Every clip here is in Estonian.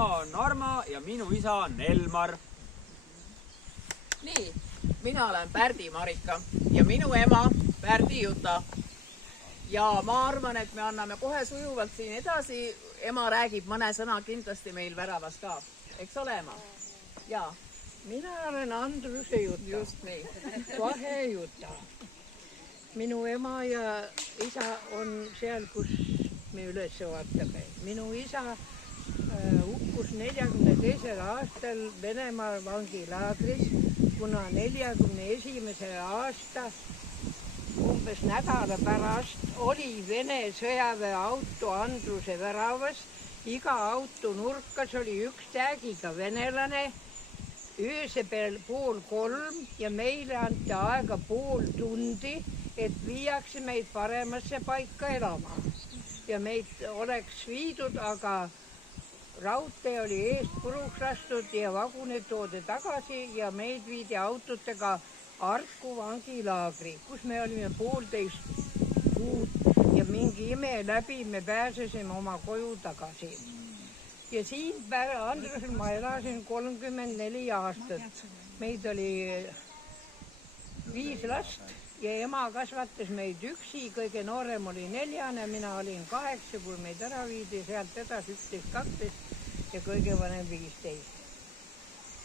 ema on Arma ja minu isa on Elmar. Nii, mina olen Pärdi Marika ja minu ema Pärdi Juta. Ja ma arvan, et me anname kohe sujuvalt siin edasi. Ema räägib mõne sõna kindlasti meil väravas ka. Eks ole, ema? Jaa. Minä olen Andruse Jutta. Just nii. Vahe Jutta. Minu ema ja isa on seal, kus me üles vaatame. Minu isa hukkus 42. aastal Venemaal vangilaagris, kuna 41. aasta umbes nädala pärast oli Vene sõjaväeauto Andruse väravas. Iga auto nurkas oli üks täägiga venelane. Ööse peal 2:30 ja meile anti aega 0,5 tundi, et viiakse meid paremasse paika elama. Ja meid oleks viidud, aga raudtee oli eest puruks lastud ja vagunid toodi tagasi ja meid viidi autotega Arku vangilaagri, kus me olime 1,5 kuud ja mingi ime läbi me pääsesime oma koju tagasi. Ja siin Andrusel ma elasin 34 aastat. Meid oli 5 last ja ema kasvatas meid üksi, kõige noorem oli 4, mina olin 8, kui meid ära viidi, sealt edasi 11, 12 ja kõige vanem 15.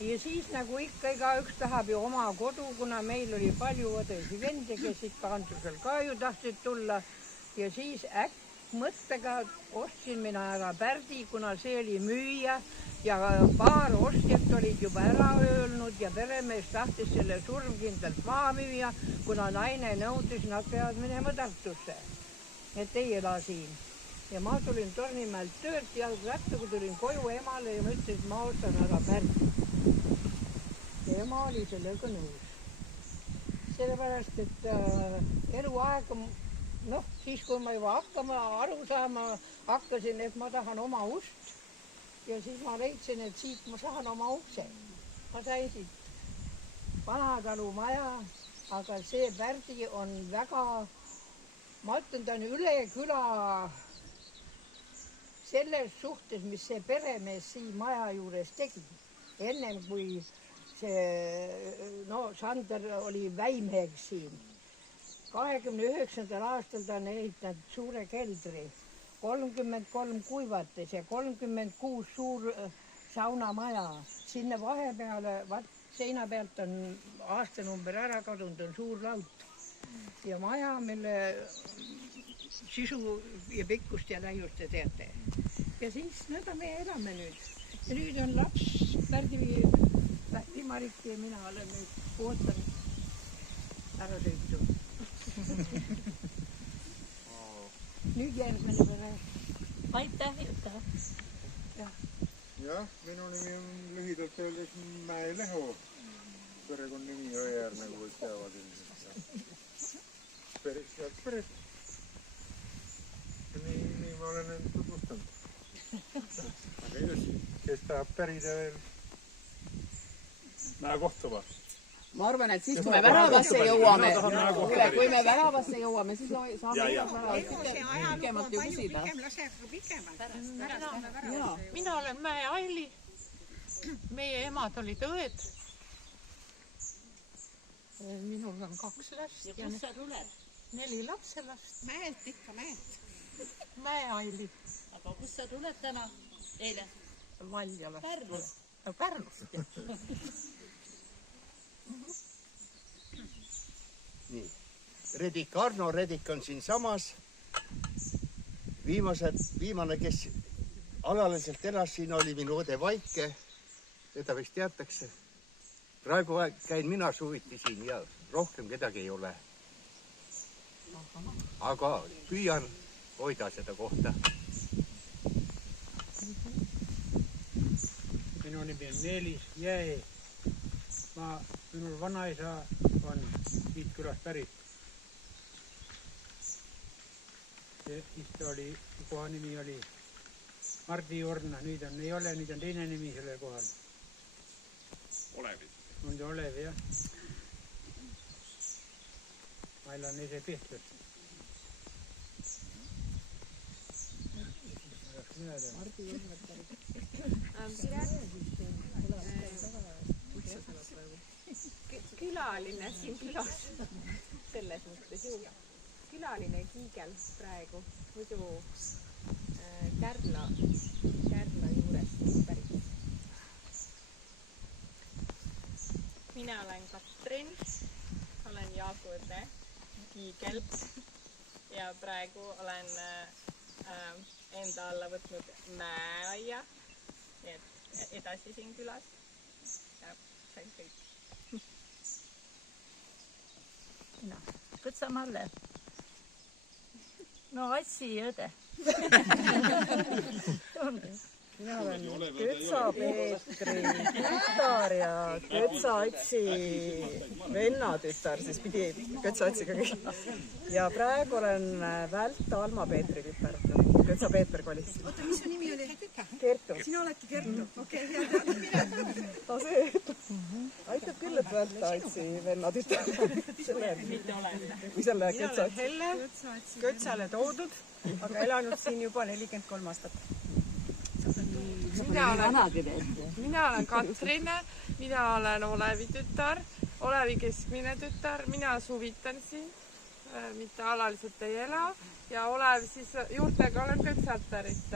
Ja siis nagu ikka igaüks tahab ju oma kodu, kuna meil oli palju õdesi vende, kes ikka Andrusel ka ju tahtsid tulla. Ja siis mõttega ostsin mina ära Pärdi, kuna see oli müüja ja paar ostjat olid juba ära öelnud ja peremees tahtis selle surmkindlalt maha müüa, kuna naine nõudis, nad peavad minema Tartusse, et ei ela siin. Ja ma tulin Tornimäelt töölt jalgrattaga, tulin koju emale ja ma ütlesin, et ma ostan ära Pärdi. Ja ema oli sellega nõus. Sellepärast, et eluaeg, siis kui ma juba aru saama hakkasin, et ma tahan oma ust ja siis ma leidsin, et siit ma saan oma ukse. Ma sain siit Vanatalu maja, aga see Pärdi on väga, ma ütlen, ta on üle küla selles suhtes, mis see peremees siin maja juures tegi. Ennem kui Sander oli väimeheks siin. 29. aastal ta on ehitanud suure keldri, 33 kuivates ja 36 suur saunamaja. Sinna vahepeale, seina pealt on aastanumber ära kadunud, on suur laut. Ja maja, mille sisu ja pikkust ja laiust te teate. Ja siis nõnda me elame nüüd. Ja nüüd on laps Pärdi Marik ja mina olen nüüd ootan ära sõitu. Nüüd järgmine pere. Aitäh, Jutta. Jah, minu nimi on lühidalt öeldes Mäe Leho. Perekonnimi Õiär, nagu võid teavad ilmselt. Päris head peret. Nii ma olen end tutvustanud. Aga just, kes tahab pärida veel? Näe kohtuva. Ma arvan, et siis, kui me väravasse jõuame, siis saame pikemalt ju küsida. Mina olen Mäe Aili. Meie emad olid õed. Minul on 2 last ja kus sa tuled? 4 lapselast. Mäelt ikka, mäelt. Mäe Aili. Aga kus sa tuled täna? Eile? Valjalast. Pärnust. Pärnust. Nii. Arno Redik on siin samas. Viimane, kes alaliselt elas siin, oli minu õde Vaike. Teda vist teatakse. Praegu käin mina suviti siin ja rohkem kedagi ei ole. Aga püüan hoida seda kohta. Minu nimi on Meelis Jäe. Minul vanaisa on Viitkülast pärit. Koha nimi oli Mardi Jorna, nüüd ei ole, nüüd on teine nimi sellel kohal. Olevi. On see Olev, jah. Ma elan ise Pihtlas. Külaline siin külas, selles mõttes ju. Külaline kiigel praegu, muidu Kärla juures pärit. Mina olen Katrin, olen Jaagu õde, kiigel ja praegu olen enda alla võtnud mäeaia, nii et edasi siin külas ja sain kõik. Mina, Kõtsa Malle. No Atsi õde. Mina olen Kötsa Peetri tütar ja Kötsa Atsi vennatütar, siis pidi Kötsa Atsiga kõik. Ja praegu olen Vält Alma Peetri tütar. Kötsa Peeter kolis. Oota, mis su nimi oli? Kertu. Sina oledki Kertu? Okei, hea teada mina. Aitab küll, et Vält Atsi vennatütar. Mitte olen. Või selle Kötsa Atsi. Helle, Kötsale toodud, aga elanud siin juba 43 aastat. Mina olen Katrin, mina olen Olevi tütar, Olevi keskmine tütar, mina suvitan siin, mitte alaliselt ei ela ja Olev siis juurtega olen Kõtsalt pärit,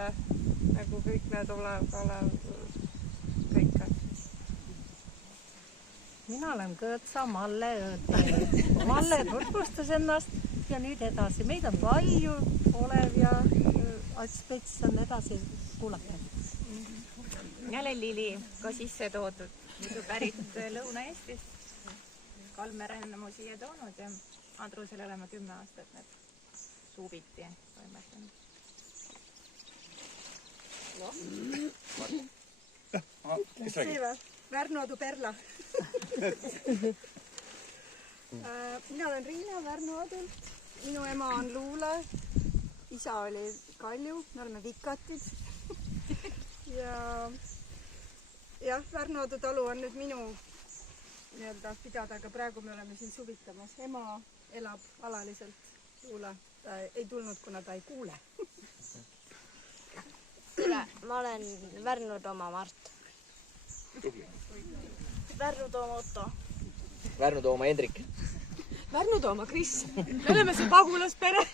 nagu kõik need Olev, kõik. Mina olen Kõtsa Malle õde. Malle tutvustas ennast ja nüüd edasi. Meid on palju, Olev ja Ats-Pets on edasi kuulata. Mina olen Lili, ka sisse toodud, muidu pärit Lõuna-Eestist. Kalmer on mu siia toonud ja Andrusel olema 10 aastat need suviti toimetanud. See või? Värnu-Adu Perla. Mina olen Riina Värnu-Adult. Minu ema on Luule. Isa oli Kalju. Me oleme vikatid. Ja jah, Värnu-Adu talu on nüüd minu nii-öelda pidada, aga praegu me oleme siin suvitamas. Ema elab alaliselt Luule. Ta ei tulnud, kuna ta ei kuule. Tere, ma olen Värnu-Tooma Mart. Värnu-Tooma Otto. Värnu-Tooma Hendrik. Värnu-Tooma Kris, me oleme see pagulaspere,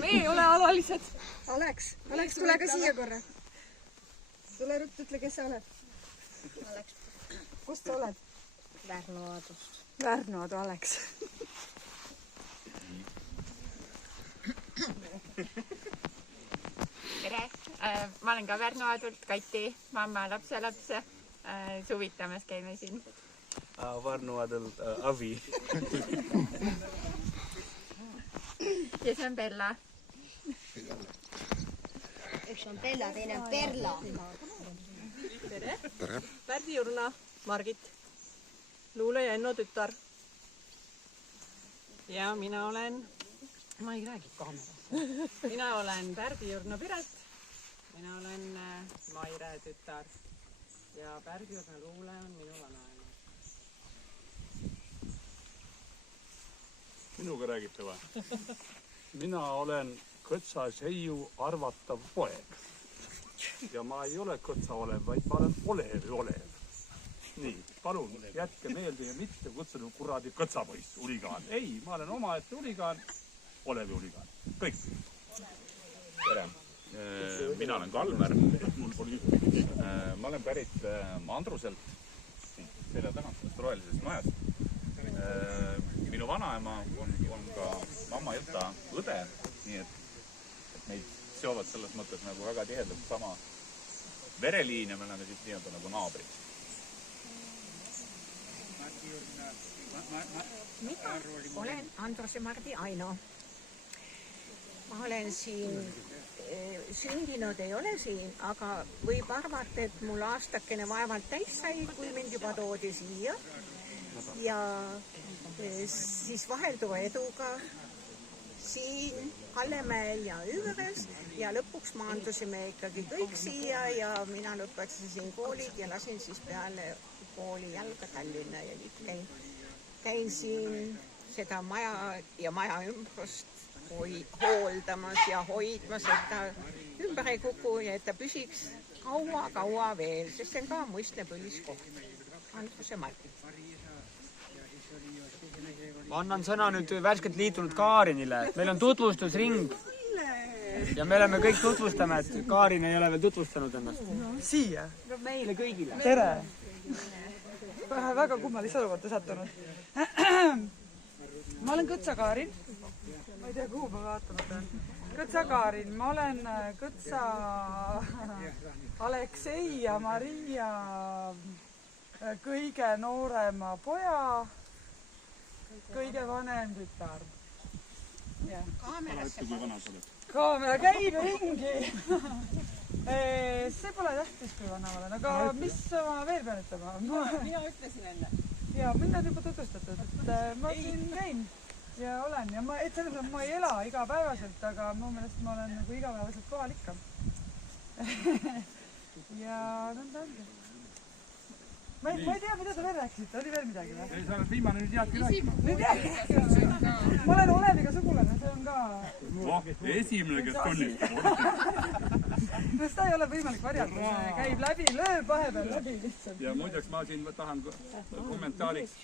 me ei ole alalised. Aleks, tule ka siia korra. Tule ruttu, ütle, kes sa oled. Aleks. Kust sa oled? Värnu-Adust. Värnu-Adu Aleks. Tere, ma olen ka Värnu-Adult Kati, mamma lapse, suvitamas käime siin. Värnu-Adult Avi. Ja see on Bella. Üks on Bella, teine on Perla. Tere. Pärdi Jurna, Margit. Luule ja Enno tütar. Ja mina olen, ma ei räägi kaamerasse. Mina olen Pärdi Jurna Piret. Mina olen Maire tütar. Ja Pärdi Jurna Luule on minu vanaema. Minuga räägite või? Mina olen Kõtsa Seiu arvatav poeg. Ja ma ei ole Kõtsa Olev, vaid ma olen Olevi Olev. Nii, palun, jätke meelde ja mitte kutsunud kuradi Kõtsapoiss, uligaan. Ei, ma olen omaette uligaan, Olevi uligaan. Kõik. Tere. Mina olen Kalmer. Ma olen pärit Andruselt, selja tänastest rohelisest majast. Minu vanaema on ka mamma Jutta õde, nii et neid seovad selles mõttes nagu väga tihedalt sama vereliin ja me oleme siit nii-öelda nagu naabrid. Mina olen Andrus ja Mardi Aino. Ma olen siin sündinud ei ole siin, aga võib arvata, et mul aastakene vaevalt täis sai, kui mind juba toodi siia. Ja siis vahelduva eduga siin Hallemäel ja Üüres ja lõpuks maandusime ikkagi kõik siia ja mina lõpetasin siin koolid ja lasin siis peale kooli jalga Tallinna ja nüüd käin siin seda maja ja maja ümbrust hooldamas ja hoidmas, et ta ümber ei kuku ja et ta püsiks kaua veel, sest see on ka muistne põliskoht. Andrus ja Martin. Ma annan sõna nüüd värskelt liitunud Kaarinile. Meil on tutvustusring ja me oleme kõik tutvustame, et Kaarin ei ole veel tutvustanud ennast. Siia? Meile kõigile. Tere! Väga kummalisse olukorda sattunud. Ma olen Kõtsa Kaarin. Ma ei tea, kuhu ma vaatama pean. Kõtsa Kaarin. Ma olen Kõtsa Aleksei ja Maria kõige noorema poja, kõige vanem tütar. Kaamera käib ringi. See pole tähtis, kui vana olen, aga mis ma veel pean ütlema? Mina ütlesin enne. Ja, mind on juba tutvustatud, et ma siin käin ja olen ja ma ei ela igapäevaselt, aga mu meelest ma olen nagu igapäevaselt kohal ikka. Ja nõnda ongi. Ma ei tea, mida te veel rääkisite, oli veel midagi või? Ei, sa oled viimane, nüüd jäädki rääkima. Nüüd jäädki? Ma olen Oleviga sugulane, see on ka... Esimene, kes tunnistab. No seda ei ole võimalik varjata, see käib läbi, lööb vahepeal läbi lihtsalt. Ja muideks ma siin tahan kommentaariks,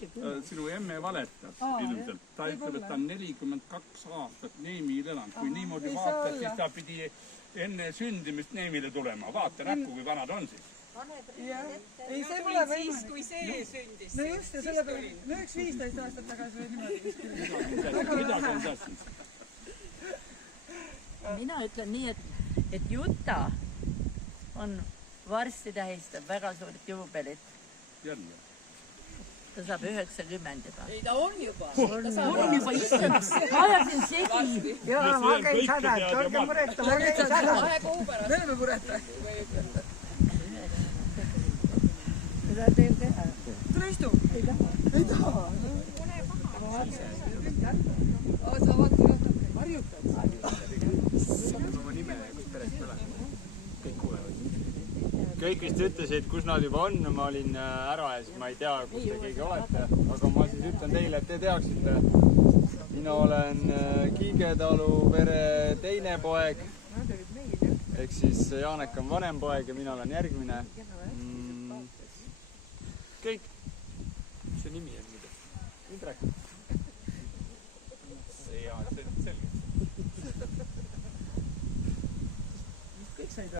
sinu emme valetab ilmselt. Ta ütleb, et ta on 42 aastat Neemil elanud. Kui niimoodi vaatad, siis ta pidi enne sündimist Neemile tulema. Vaata näkku, kui vanad on siis. Ei, see pole võimalik. Siis, kui see sündis. No just, ja selle peale, no üks 15 aastat tagasi või niimoodi. Midagi on tassis. Mina ütlen nii, et Juta on varsti tähistab väga suurt juubelit. Jälle. Ta saab 90 juba. Ei, ta on juba. On juba, issand. Ma ajasin segi. Jaa, ma käin sada, olge mureta, ma käin sada. Me oleme mureta. Mida teil teha? Tule istu. Ei taha. Ei taha. Sa vaatad, harjutad. Oma nime ja kus perest tuleb. Kõik kuulevad. Kõik vist ütlesid, kus nad juba on. Ma olin ära ja siis ma ei tea, kus te keegi olete. Aga ma siis ütlen teile, et te teaksite. Mina olen Kiigetalu pere teine poeg. Ehk siis Jaanek on vanem poeg ja mina olen järgmine. Kõik. Mis see nimi on muide? Indrek.